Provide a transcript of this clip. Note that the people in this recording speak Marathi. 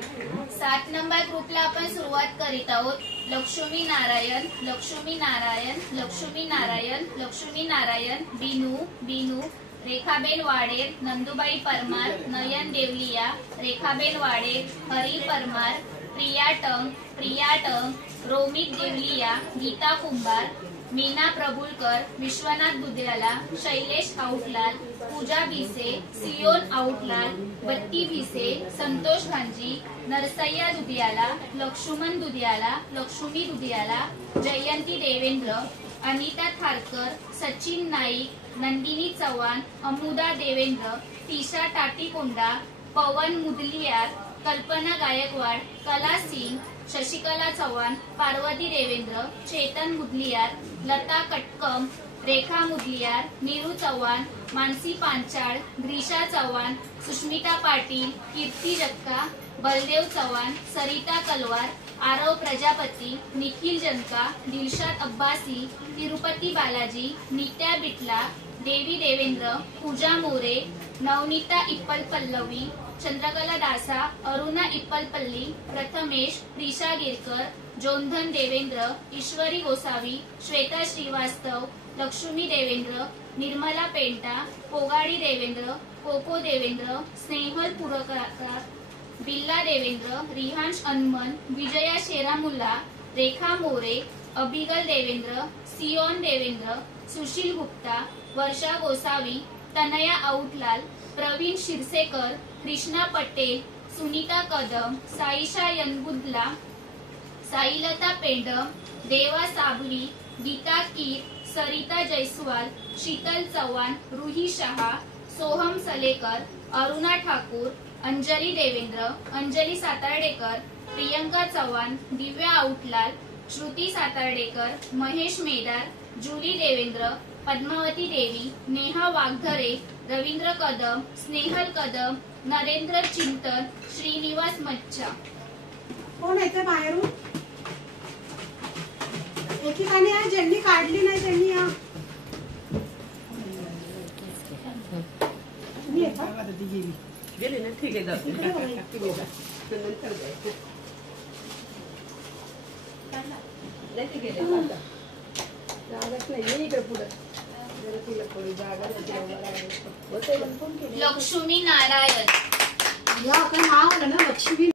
7 नंबर ग्रुपला आपण सुरुवात करीत आहोत। लक्ष्मी नारायण, लक्ष्मी नारायण, लक्ष्मी नारायण, लक्ष्मी नारायण, बिनू बिनू, रेखाबेन वाडेर, नंदुबाई परमार, नयन देवलिया, रेखाबेन वाडेर, हरी परमार, प्रिया टंग, रोमित देवलिया, गीता कुंभार, मीना प्रभुलकर, विश्वनाथ दुधियाला, शैलेश आउटलाल, पूजा भिसे, सियोन आउटलाल, बत्ती भिसे, संतोष भांजी, नरसैया दुधियाला, लक्ष्मण दुधियाला, लक्ष्मी दुधियाला, जयंती देवेंद्र, अनिता थारकर, सचिन नाईक, नंदिनी चव्हाण, अमुदा देवेंद्र, तीशा टाटीकोंडा, पवन मुदलियार, कल्पना गायकवाड, कला सिंग, शशिकला चव्हाण, पार्वती देवेंद्र, चेतन मुदलियार, लता कटकम, रेखा मुदलियार, नीरू चव्हाण, मानसी पांचाळ, ग्रीशा चव्हाण, सुष्मिता पाटील, कीर्ती जक्का, बलदेव चव्हाण, सरिता कलवार, आरव प्रजापती, निखिल जनका, दिलशाद अब्बासी, तिरुपती बालाजी, नित्या बिटला, देवी देवेंद्र, पूजा मोरे, नवनीता इप्पल पल्लवी, चंद्रकला दासा, अरुणा इप्पलपल्ली, प्रथमेश, प्रिशा गिरकर, जोनधन देवेंद्र, ईश्वरी गोसावी, श्वेता श्रीवास्तव, लक्ष्मी देवेंद्र, निर्मला पेंटा, पोगाडी देवेंद्र, कोको देवेंद्र, स्नेहल पुरकार, बिल्ला देवेंद्र, रिहांश अनमन, विजया शेरामुल्ला, रेखा मोरे, अभिगल देवेंद्र, सियोन देवेंद्र, सुशील गुप्ता, वर्षा गोसावी, तनया आउटलाल, प्रवीण शिरसेकर, कृष्णा पटेल, सुनीता कदम, साईशा यनगुदला, साईलता पेंडम, देवा साबली, गीता कीर, सरिता जयस्वाल, शीतल चव्हाण, रुही शहा, सोहम सलेकर, अरुणा ठाकूर, अंजली देवेंद्र, अंजली सातार्डेकर, प्रियंका चव्हाण, दिव्या आउटलाल, श्रुती सातार्डेकर, महेश मेदार, जुली देवेंद्र, पद्मावती देवी, नेहा वाघधरे, रवींद्र कदम, स्नेहल कदम, नरेंद्र चिंतन, श्रीनिवास मच्छा। कोण येते बाहेरून? एकेकाने या ज्यांनी काढली नाही त्यांनी या गेली ना, ठीक आहे, जाऊ लक्ष्मी नारायण, या काय नाव आलं ना लक्ष्मी